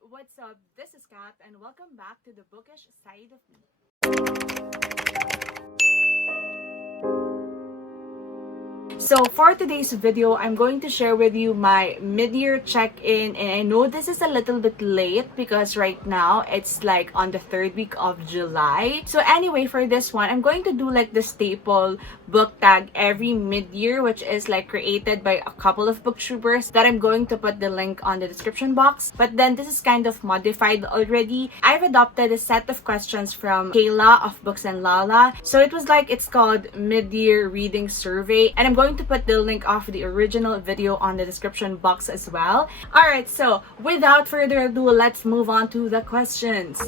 what's up? This is Kat and welcome back to the bookish side of me. So for today's video, I'm going to share with you my mid-year check-in, and I know this is a little bit late because right now it's like on the third week of July. So anyway, for this one, I'm going to do like the staple book tag every mid-year, which is like created by a couple of booktubers that I'm going to put the link on the description box. But then this is kind of modified already. I've adopted a set of questions from Kayla of Booksandlala. So it's called mid-year reading survey, and I'm going to put the link of the original video on the description box as well. Alright, so without further ado, let's move on to the questions.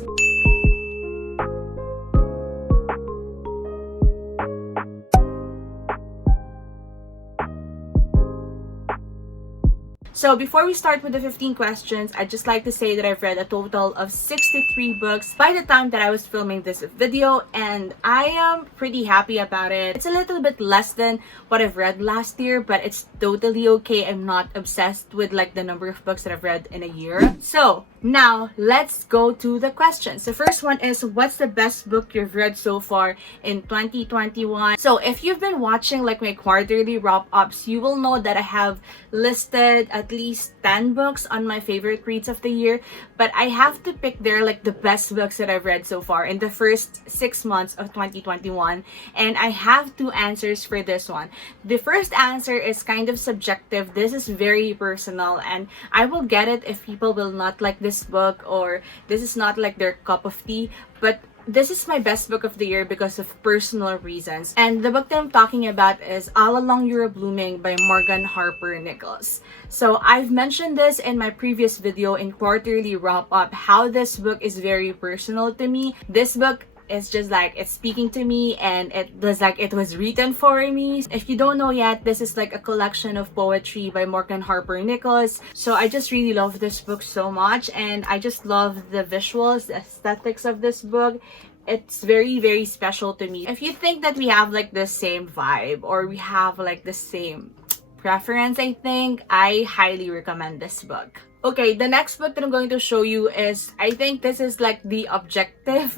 So before we start with the 15 questions, I'd just like to say that I've read a total of 63 books by the time that I was filming this video, and I am pretty happy about it. It's a little bit less than what I've read last year, but it's totally okay. I'm not obsessed with like the number of books that I've read in a year. So now let's go to the questions. The first one is, what's the best book you've read so far in 2021? So if you've been watching like my quarterly wrap-ups, you will know that I have listed at least 10 books on my favorite reads of the year, but I have to pick there like the best books that I've read so far in the first 6 months of 2021, and I have two answers for this one. The first answer is kind of subjective. This is very personal, and I will get it if people will not like this book or this is not like their cup of tea, but this is my best book of the year because of personal reasons. And the book that I'm talking about is All Along You're Blooming by Morgan Harper Nichols. So I've mentioned this in my previous video in quarterly wrap-up, how this book is very personal to me. This book is just like, it's speaking to me, and it was written for me. If you don't know yet, this is like a collection of poetry by Morgan Harper Nichols. So I just really love this book so much, and I just love the visuals, the aesthetics of this book. It's very, very special to me. If you think that we have like the same vibe or we have like the same preference, I highly recommend this book. Okay, the next book that I'm going to show you is, I think this is like the objective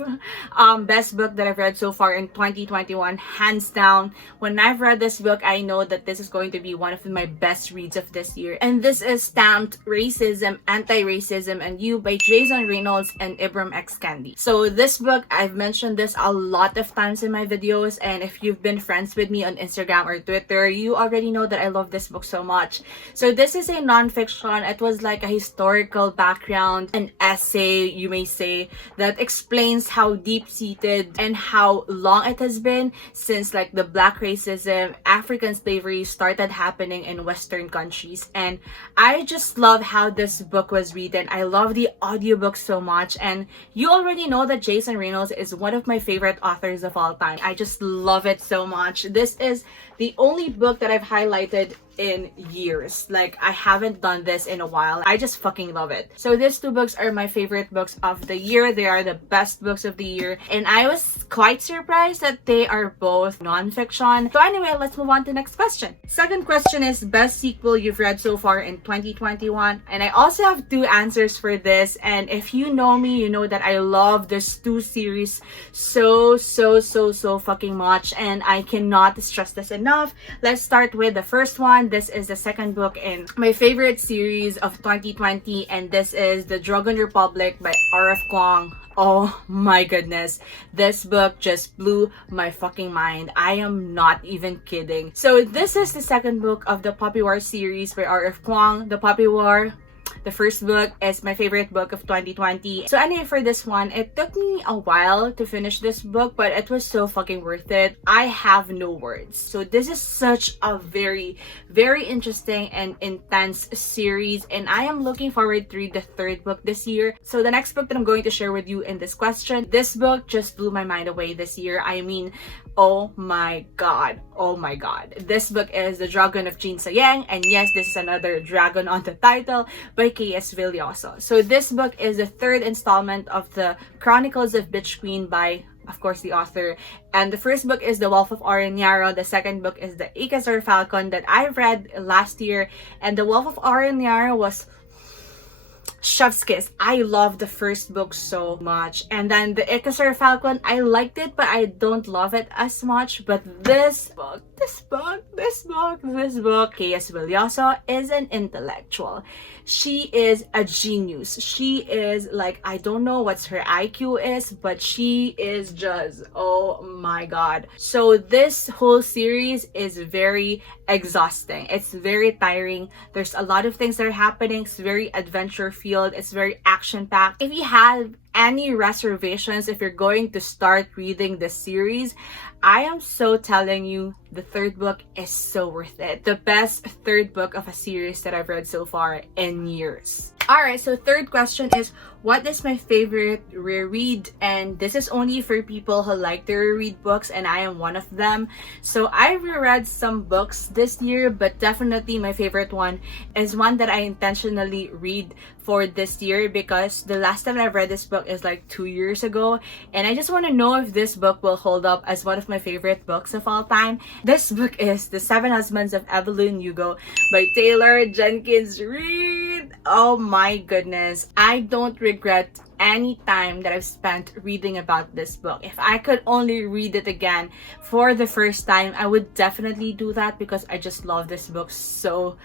best book that I've read so far in 2021, hands down. When I've read this book, I know that this is going to be one of my best reads of this year. And this is Stamped Racism, Anti-Racism, and You by Jason Reynolds and Ibram X. Kendi. So this book, I've mentioned this a lot of times in my videos, and if you've been friends with me on Instagram or Twitter, you already know that I love this book so much. So this is a non-fiction. It was like a historical background, an essay, you may say, that explains how deep-seated and how long it has been since like the black racism, African slavery started happening in Western countries. And I just love how this book was written. I love the audiobook so much, and you already know that Jason Reynolds is one of my favorite authors of all time. I just love it so much. This is the only book that I've highlighted in years. Like, I haven't done this in a while. I just fucking love it. So these two books are my favorite books of the year. They are the best books of the year, and I was quite surprised that they are both non-fiction. So anyway, let's move on to the next question. Second question is, best sequel you've read so far in 2021? And I also have two answers for this, and if you know me, you know that I love this two series so fucking much, and I cannot stress this enough. Let's start with the first one. This is the second book in my favorite series of 2020, and this is The Dragon Republic by R.F. Kuang. Oh my goodness, this book just blew my fucking mind. I am not even kidding. So this is the second book of the Poppy War series by R.F. Kuang. The Poppy War, the first book, is my favorite book of 2020. So anyway, for this one, it took me a while to finish this book, but it was so fucking worth it. I have no words. So this is such a very interesting and intense series, and I am looking forward to read the third book this year. So the next book that I'm going to share with you in this question, this book just blew my mind away this year. I mean, oh my god. This book is The Dragon of Jin Sayang, and yes, this is another dragon on the title by K.S. Villoso. So this book is the third installment of the Chronicles of Bitch Queen by, of course, the author. And the first book is The Wolf of Orenyaro. The second book is The Ikazar Falcon that I read last year. And The Wolf of Orenyaro was Chef's Kiss. I love the first book so much. And then the Icazar Falcon, I liked it, but I don't love it as much. But this book, K.S. Villoso is an intellectual. She is a genius. She is like, I don't know what's her IQ is, but she is just, oh my god. So this whole series is very exhausting. It's very tiring. There's a lot of things that are happening. It's very adventure filled. It's very action packed. If you have any reservations if you're going to start reading this series, I am so telling you, the third book is so worth it. The best third book of a series that I've read so far in years. Alright, so third question is, what is my favorite reread? And this is only for people who like to reread books, and I am one of them. So I reread some books this year, but definitely my favorite one is one that I intentionally read for this year, because the last time I've read this book is like 2 years ago, and I just want to know if this book will hold up as one of my favorite books of all time. This book is The Seven Husbands of Evelyn Hugo by Taylor Jenkins Reid. Oh my goodness, I don't regret any time that I've spent reading about this book. If I could only read it again for the first time, I would definitely do that, because I just love this book so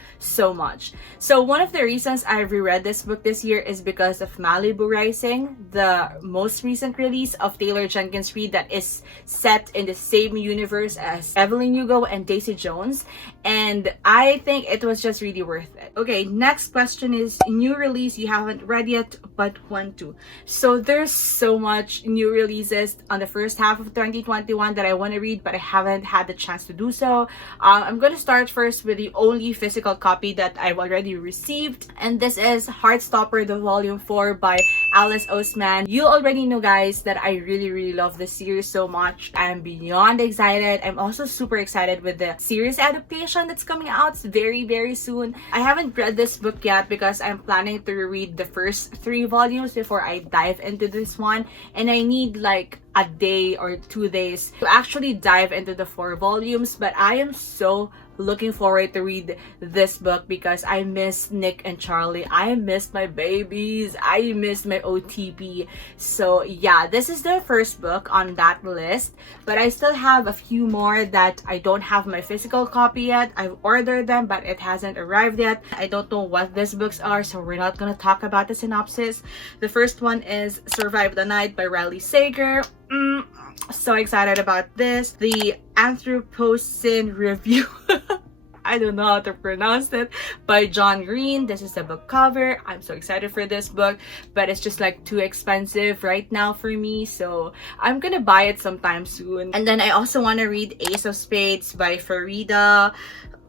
much. So one of the reasons I reread this book this year is because of Malibu Rising, the most recent release of Taylor Jenkins Reid that is set in the same universe as Evelyn Hugo and Daisy Jones, and I think it was just really worth it. Okay, next question is new release you haven't read yet but want to. So there's so much new releases on the first half of 2021 that I want to read, but I haven't had the chance to do so. I'm going to start first with the only physical copy that I've already received, and this is Heartstopper, the Volume 4 by Alice Oseman. You already know, guys, that I really love this series so much. I'm beyond excited. I'm also super excited with the series adaptation that's coming out very soon. I haven't read this book yet because I'm planning to read the first 3 volumes before I dive into this one, and I need like a day or 2 days to actually dive into the 4 volumes. But I am so looking forward to read this book because I miss Nick and Charlie. I miss my babies. I miss my OTP. So yeah, this is the first book on that list, but I still have a few more that I don't have my physical copy yet. I've ordered them, but it hasn't arrived yet. I don't know what these books are, so we're not gonna talk about the synopsis. The first one is Survive the Night by Riley Sager. So excited about this. The Anthropocene Review I don't know how to pronounce it, by John Green. This is the book cover. I'm so excited for this book, but it's just like too expensive right now for me, so I'm gonna buy it sometime soon. And then I also want to read Ace of Spades by Farida.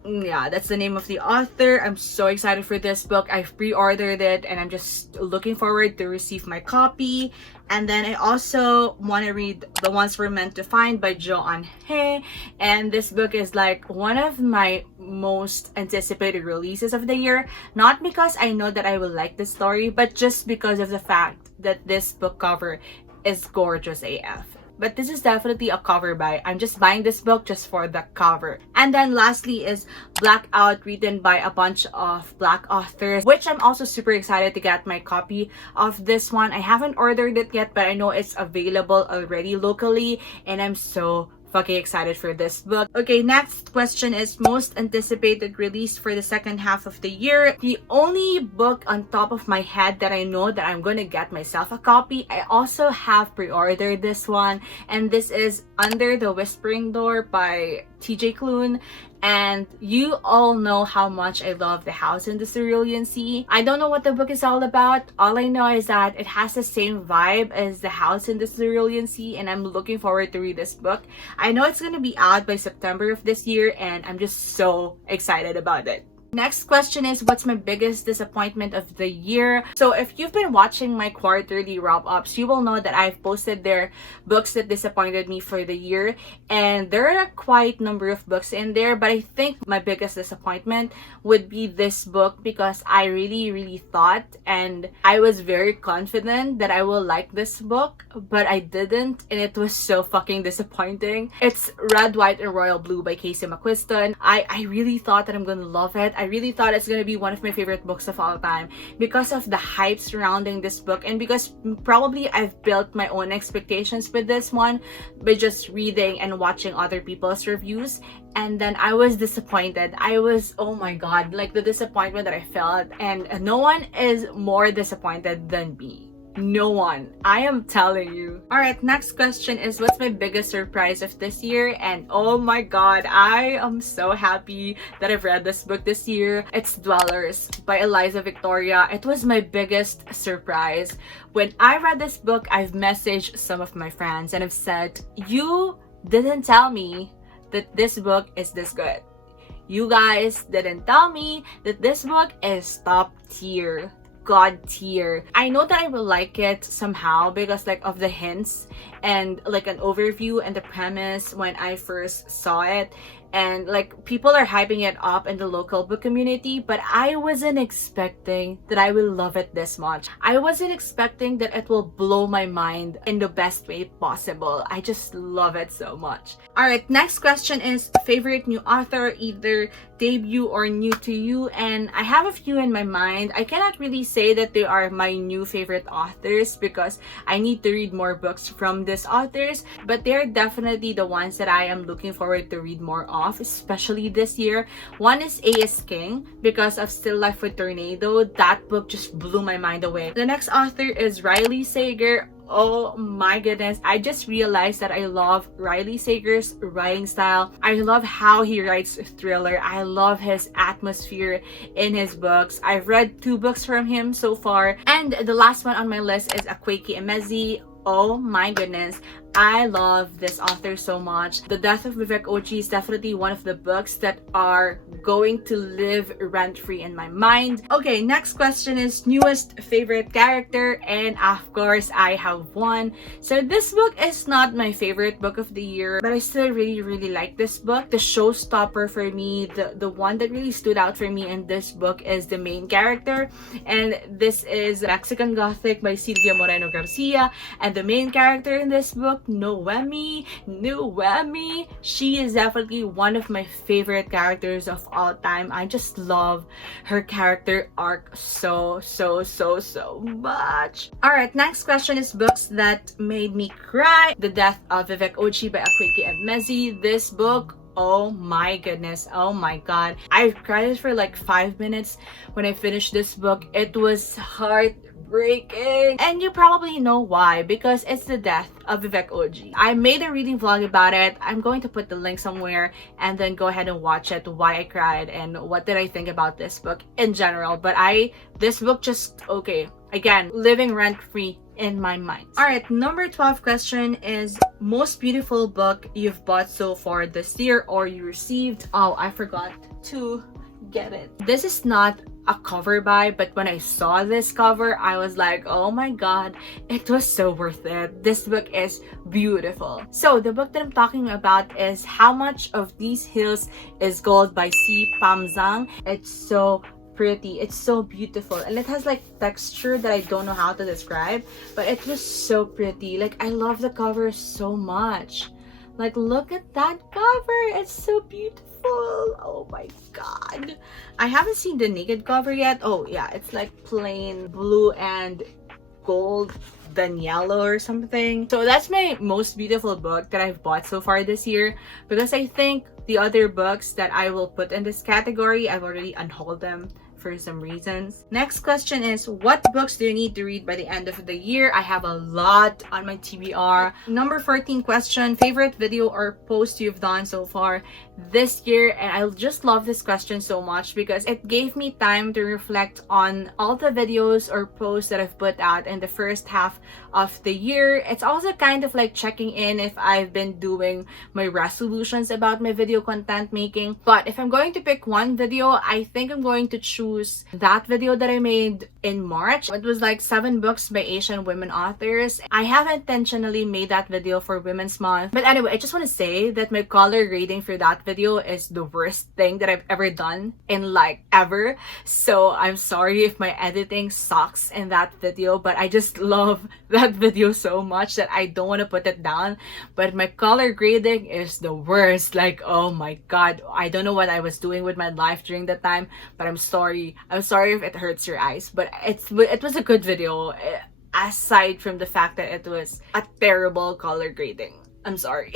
Yeah, that's the name of the author. I'm so excited for this book. I've pre-ordered it and I'm just looking forward to receive my copy. And then I also want to read The Ones We're Meant to Find by Joanne Hay. And this book is like one of my most anticipated releases of the year. Not because I know that I will like the story, but just because of the fact that this book cover is gorgeous AF. But this is definitely a cover buy. I'm just buying this book just for the cover. And then lastly is Blackout, written by a bunch of Black authors, which I'm also super excited to get my copy of this one. I haven't ordered it yet, but I know it's available already locally, and I'm so fucking excited for this book. Okay, next question is most anticipated release for the second half of the year. The only book on top of my head that I know that I'm gonna get myself a copy, I also have pre-ordered this one, and this is Under the Whispering Door by TJ Klune. And you all know how much I love The House in the Cerulean Sea. I don't know what the book is all about. All I know is that it has the same vibe as The House in the Cerulean Sea, and I'm looking forward to read this book. I know it's gonna be out by September of this year, and I'm just so excited about it. Next question is, what's my biggest disappointment of the year? So if you've been watching my quarterly wrap-ups, you will know that I've posted there books that disappointed me for the year, and there are quite a number of books in there, but I think my biggest disappointment would be this book, because I really thought and I was very confident that I will like this book, but I didn't, and it was so fucking disappointing. It's Red, White, and Royal Blue by Casey McQuiston. I really thought that I'm gonna love it. I really thought it's gonna be one of my favorite books of all time because of the hype surrounding this book, and because probably I've built my own expectations with this one by just reading and watching other people's reviews. And then I was disappointed. I was, oh my god, like the disappointment that I felt, and no one is more disappointed than me. No one. I am telling you. Alright, next question is, what's my biggest surprise of this year? And oh my god, I am so happy that I've read this book this year. It's Dwellers by Eliza Victoria. It was my biggest surprise. When I read this book, I've messaged some of my friends and I've said, you didn't tell me that this book is this good. You guys didn't tell me that this book is top tier. God tier. I know that I will like it somehow because like of the hints and like an overview and the premise when I first saw it, and like people are hyping it up in the local book community, but I wasn't expecting that I will love it this much. I wasn't expecting that it will blow my mind in the best way possible. I just love it so much. Alright, next question is favorite new author, either debut or new to you, and I have a few in my mind. I cannot really say that they are my new favorite authors because I need to read more books from these authors, but they're definitely the ones that I am looking forward to read more of, especially this year. One is A.S. King because of Still Life with Tornado. That book just blew my mind away. The next author is Riley Sager. Oh my goodness, I just realized that I love Riley Sager's writing style. I love how he writes thriller. I love his atmosphere in his books. I've read 2 books from him so far, and the last one on my list is Akwaeke Emezi. Oh my goodness, I love this author so much. The Death of Vivek Oji is definitely one of the books that are going to live rent-free in my mind. Okay, next question is newest favorite character, and of course I have one. So this book is not my favorite book of the year, but I still really like this book. The showstopper for me, the one that really stood out for me in this book is the main character, and this is Mexican Gothic by Silvia Moreno Garcia. And the main character in this book, Noemi, she is definitely one of my favorite characters of all time. I just love her character arc so much. Alright, next question is books that made me cry. The Death of Vivek Oji by Akwaeke Emezi. This book, oh my goodness, oh my god, I cried for like 5 minutes when I finished this book. It was heartbreaking, and you probably know why, because it's the death of Vivek Oji. I made a reading vlog about it. I'm going to put the link somewhere, and then go ahead and watch it, why I cried and what did I think about this book in general. But this book just, okay, again, living rent-free in my mind. Alright, number 12 question is most beautiful book you've bought so far this year or you received. Oh, I forgot to get it. This is not a cover buy, but when I saw this cover, I was like, oh my god, it was so worth it. This book is beautiful. So the book that I'm talking about is How Much of These Hills is Gold by C. Pamzang. It's so pretty, it's so beautiful, and it has like texture that I don't know how to describe, but it was so pretty. Like, I love the cover so much. Like, look at that cover, it's so beautiful. Oh my god, I haven't seen the naked cover yet. Oh yeah, it's like plain blue and gold than yellow or something. So that's my most beautiful book that I've bought so far this year, because I think the other books that I will put in this category, I've already unhauled them for some reasons. Next question is, what books do you need to read by the end of the year? I have a lot on my TBR. Number 14 question, favorite video or post you've done so far this year? And I just love this question so much because it gave me time to reflect on all the videos or posts that I've put out in the first half of the year. It's also kind of like checking in if I've been doing my resolutions about my video content making. But if I'm going to pick one video, I think I'm going to choose choose that video that I made in March. It was like 7 books by Asian women authors. I have intentionally made that video for Women's Month. But anyway, I just want to say that my color grading for that video is the worst thing that I've ever done in like ever. So I'm sorry if my editing sucks in that video, but I just love that video so much that I don't want to put it down. But my color grading is the worst. Like, oh my god, I don't know what I was doing with my life during that time, but I'm sorry if it hurts your eyes, but it was a good video, aside from the fact that it was a terrible color grading. I'm sorry.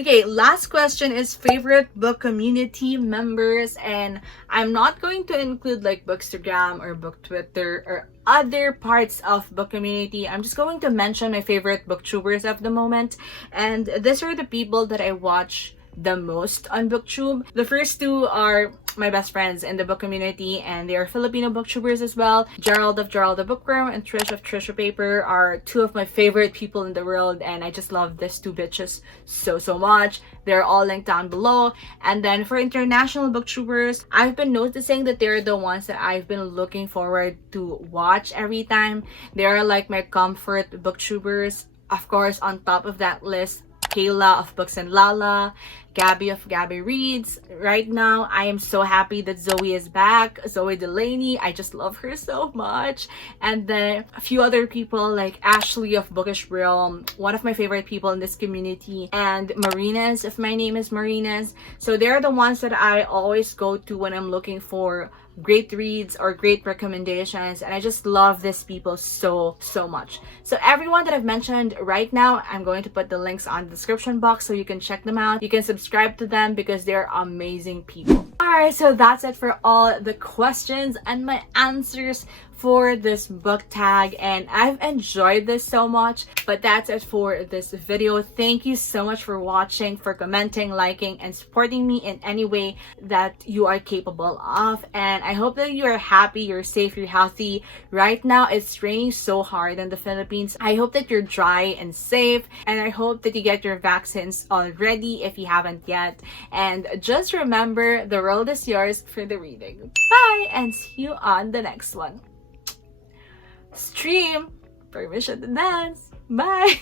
Okay, last question is favorite book community members, and I'm not going to include like Bookstagram or Book Twitter or other parts of book community. I'm just going to mention my favorite booktubers of the moment, and these are the people that I watch the most on BookTube. The first two are my best friends in the book community, and they are Filipino booktubers as well. Gerald of Gerald the Bookworm and Trish of Trish of Paper are two of my favorite people in the world, and I just love these two bitches so much. They're all linked down below. And then for international booktubers, I've been noticing that they're the ones that I've been looking forward to watch every time. They're like my comfort booktubers. Of course, on top of that list, Kayla of Booksandlala, Gabby of Gabby Reads. Right now, I am so happy that Zoe is back. Zoe Delaney, I just love her so much. And then a few other people like Ashley of Bookish Realm, one of my favorite people in this community, and Marinas, if my name is Marinas. So they're the ones that I always go to when I'm looking for great reads or great recommendations, and I just love these people so much. So everyone that I've mentioned right now, I'm going to put the links on the description box so you can check them out. You can subscribe to them because they're amazing people. Alright, so that's it for all the questions and my answers for this book tag, and I've enjoyed this so much. But that's it for this video. Thank you so much for watching, for commenting, liking, and supporting me in any way that you are capable of. And I hope that you are happy, you're safe, you're healthy. Right now it's raining so hard in the Philippines. I hope that you're dry and safe, and I hope that you get your vaccines already if you haven't yet. And just remember, the world is yours for the reading. Bye, and see you on the next one. Stream, permission to dance. Bye.